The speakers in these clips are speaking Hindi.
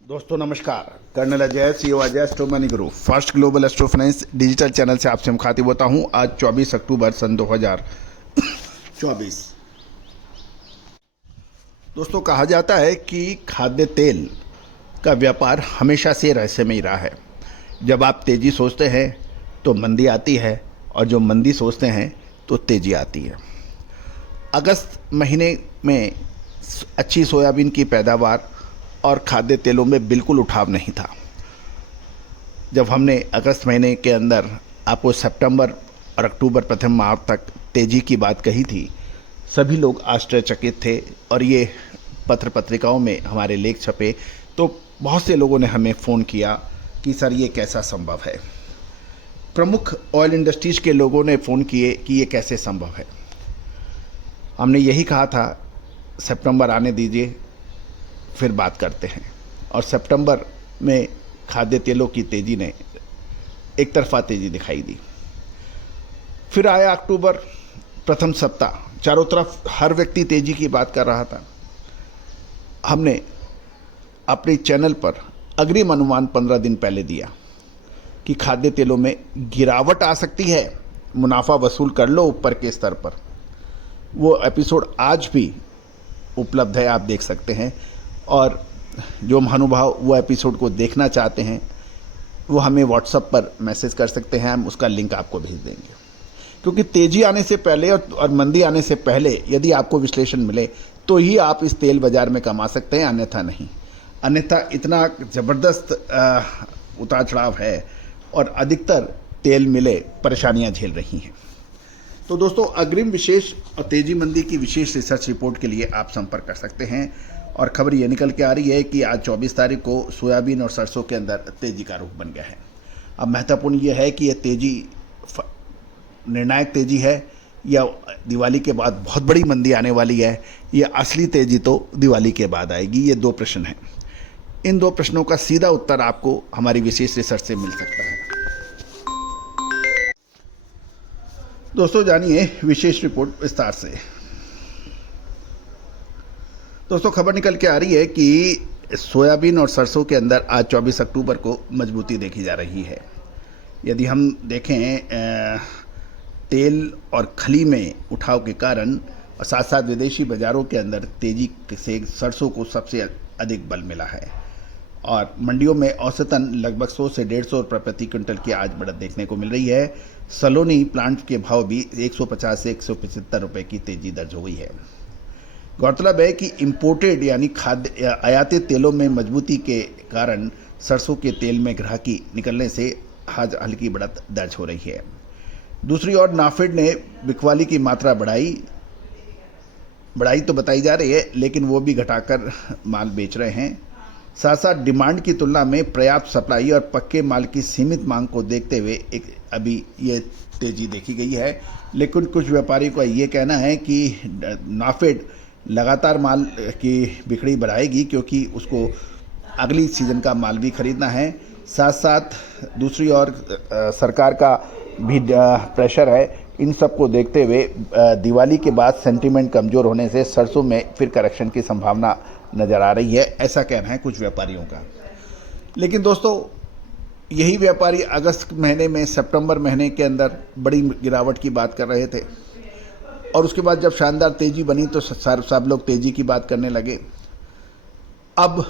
दोस्तों नमस्कार। Colonel Ajay, CEO Ajay astro money guru, first global astro finance digital channel से आपसे मुखातिब होता हूं। आज 24 अक्टूबर सन 2024। दोस्तों, कहा जाता है कि खाद्य तेल का व्यापार हमेशा से रहस्यमय रहा है। जब आप तेजी सोचते हैं तो मंदी आती है, और जो मंदी सोचते हैं तो तेजी आती है। अगस्त महीने में अच्छी सोयाबीन की पैदावार और खाद्य तेलों में बिल्कुल उठाव नहीं था। जब हमने अगस्त महीने के अंदर आपको सितंबर और अक्टूबर प्रथम माह तक तेज़ी की बात कही थी, सभी लोग आश्चर्यचकित थे और ये पत्र पत्रिकाओं में हमारे लेख छपे तो बहुत से लोगों ने हमें फ़ोन किया कि सर ये कैसा संभव है। प्रमुख ऑयल इंडस्ट्रीज के लोगों ने फ़ोन किए कि ये कैसे संभव है। हमने यही कहा था सितंबर आने दीजिए, फिर बात करते हैं। और सितंबर में खाद्य तेलों की तेज़ी ने एक तरफा तेज़ी दिखाई दी। फिर आया अक्टूबर प्रथम सप्ताह, चारों तरफ हर व्यक्ति तेज़ी की बात कर रहा था। हमने अपने चैनल पर अग्रिम अनुमान 15 दिन पहले दिया कि खाद्य तेलों में गिरावट आ सकती है, मुनाफा वसूल कर लो ऊपर के स्तर पर। वो एपिसोड आज भी उपलब्ध है, आप देख सकते हैं। और जो महानुभाव वो एपिसोड को देखना चाहते हैं वो हमें व्हाट्सएप पर मैसेज कर सकते हैं, हम उसका लिंक आपको भेज देंगे। क्योंकि तेज़ी आने से पहले और मंदी आने से पहले यदि आपको विश्लेषण मिले तो ही आप इस तेल बाज़ार में कमा सकते हैं, अन्यथा नहीं। अन्यथा इतना ज़बरदस्त उतार चढ़ाव है और अधिकतर तेल मिले परेशानियां झेल रही हैं। तो दोस्तों, अग्रिम विशेष और तेजी मंदी की विशेष रिसर्च रिपोर्ट के लिए आप संपर्क कर सकते हैं। और खबर ये निकल के आ रही है कि आज 24 तारीख को सोयाबीन और सरसों के अंदर तेजी का रुख बन गया है। अब महत्वपूर्ण ये है कि यह तेजी निर्णायक तेजी है या दिवाली के बाद बहुत बड़ी मंदी आने वाली है, या असली तेजी तो दिवाली के बाद आएगी। ये दो प्रश्न हैं। इन दो प्रश्नों का सीधा उत्तर आपको हमारी विशेष रिसर्च से मिल सकता है। दोस्तों, जानिए विशेष रिपोर्ट विस्तार से। दोस्तों, खबर निकल के आ रही है कि सोयाबीन और सरसों के अंदर आज 24 अक्टूबर को मजबूती देखी जा रही है। यदि हम देखें तेल और खली में उठाव के कारण और साथ साथ विदेशी बाज़ारों के अंदर तेज़ी से सरसों को सबसे अधिक बल मिला है। और मंडियों में औसतन लगभग 100 से 150 रुपये प्रति क्विंटल की आज बढ़त देखने को मिल रही है। सलोनी प्लांट के भाव भी 150 से 175 रुपये की तेज़ी दर्ज हो गई है। गौरतलब है कि इम्पोर्टेड यानी खाद्य आयातित तेलों में मजबूती के कारण सरसों के तेल में ग्राहकी निकलने से आज हल्की बढ़त दर्ज हो रही है। दूसरी ओर नाफेड ने बिकवाली की मात्रा बढ़ाई तो बताई जा रही है, लेकिन वो भी घटाकर माल बेच रहे हैं। साथ साथ डिमांड की तुलना में पर्याप्त सप्लाई और पक्के माल की सीमित मांग को देखते हुए अभी ये तेज़ी देखी गई है। लेकिन कुछ व्यापारियों का ये कहना है कि नाफेड लगातार माल की बिक्री बढ़ाएगी, क्योंकि उसको अगली सीज़न का माल भी खरीदना है। साथ साथ दूसरी ओर सरकार का भी प्रेशर है। इन सब को देखते हुए दिवाली के बाद सेंटीमेंट कमज़ोर होने से सरसों में फिर करेक्शन की संभावना नज़र आ रही है, ऐसा कहना है कुछ व्यापारियों का। लेकिन दोस्तों, यही व्यापारी अगस्त महीने में सितंबर महीने के अंदर बड़ी गिरावट की बात कर रहे थे, और उसके बाद जब शानदार तेज़ी बनी तो सब लोग तेज़ी की बात करने लगे। अब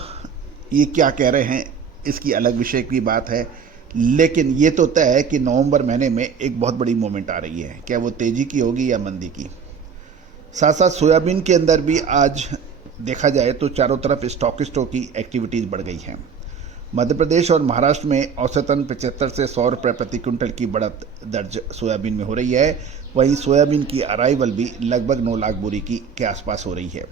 ये क्या कह रहे हैं इसकी अलग विषय की बात है, लेकिन ये तो तय है कि नवंबर महीने में एक बहुत बड़ी मूवमेंट आ रही है। क्या वो तेज़ी की होगी या मंदी की। साथ साथ सोयाबीन के अंदर भी आज देखा जाए तो चारों तरफ स्टॉकिस्टों की एक्टिविटीज़ बढ़ गई हैं। मध्य प्रदेश और महाराष्ट्र में औसतन 75 से 100 रुपये प्रति क्विंटल की बढ़त दर्ज सोयाबीन में हो रही है। वहीं सोयाबीन की अराइवल भी लगभग 9 लाख बोरी के आसपास हो रही है।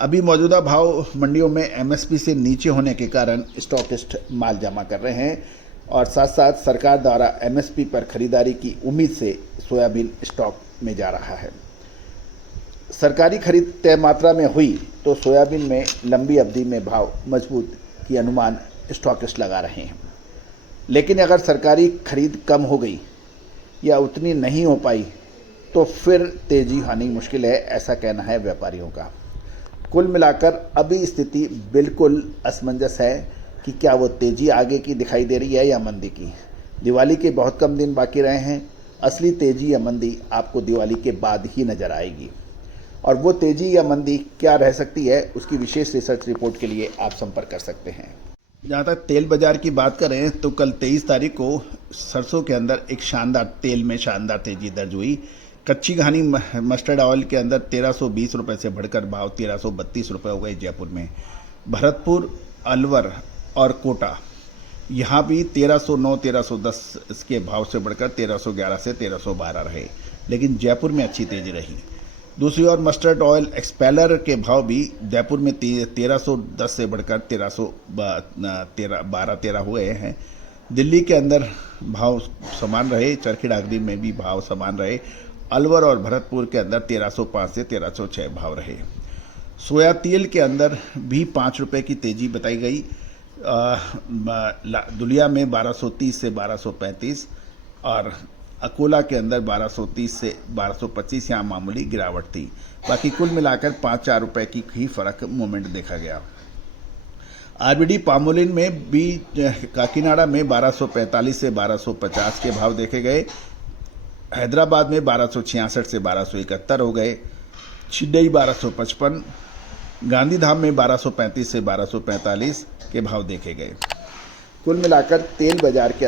अभी मौजूदा भाव मंडियों में एमएसपी से नीचे होने के कारण स्टॉकिस्ट माल जमा कर रहे हैं, और साथ साथ सरकार द्वारा एमएसपी पर खरीदारी की उम्मीद से सोयाबीन स्टॉक में जा रहा है। सरकारी खरीद तय मात्रा में हुई तो सोयाबीन में लंबी अवधि में भाव मजबूत की अनुमान स्टॉकिस्ट लगा रहे हैं। लेकिन अगर सरकारी खरीद कम हो गई या उतनी नहीं हो पाई तो फिर तेज़ी आनी मुश्किल है, ऐसा कहना है व्यापारियों का। कुल मिलाकर अभी स्थिति बिल्कुल असमंजस है कि क्या वो तेज़ी आगे की दिखाई दे रही है या मंदी की। दिवाली के बहुत कम दिन बाकी रहे हैं। असली तेज़ी या मंदी आपको दिवाली के बाद ही नज़र आएगी, और वो तेज़ी या मंदी क्या रह सकती है, उसकी विशेष रिसर्च रिपोर्ट के लिए आप संपर्क कर सकते हैं। जहाँ तक तेल बाजार की बात करें तो कल 23 तारीख को सरसों के अंदर एक शानदार तेल में शानदार तेजी दर्ज हुई। कच्ची घानी मस्टर्ड ऑयल के अंदर 1320 रुपये से बढ़कर भाव 1332 रुपये हो गए जयपुर में। भरतपुर, अलवर और कोटा यहाँ भी 1309, 1310 इसके भाव से बढ़कर 1311 से 1312 रहे, लेकिन जयपुर में अच्छी तेजी रही। दूसरी ओर मस्टर्ड ऑयल एक्सपेलर के भाव भी जयपुर में 1310 से बढ़कर 1313 हुए हैं। दिल्ली के अंदर भाव समान रहे, चरखी दादरी में भी भाव समान रहे। अलवर और भरतपुर के अंदर 1305 से 1306 भाव रहे। सोया तेल के अंदर भी 5 रुपये की तेजी बताई गई। दुलिया में 1230 से 1235 और अकोला के अंदर 1230 से 1225 यहाँ मामूली गिरावट थी। बाकी कुल मिलाकर 5-4 रुपये की ही फर्क मूवमेंट देखा गया। आरबीडी पामोलिन में भी काकीनाडा में 1245 से 1250 के भाव देखे गए। हैदराबाद में 1266 से 1271 हो गए। चिन्नई 1255, गांधीधाम में 1235 से 1245 के भाव देखे गए। कुल मिलाकर तेल बाजार के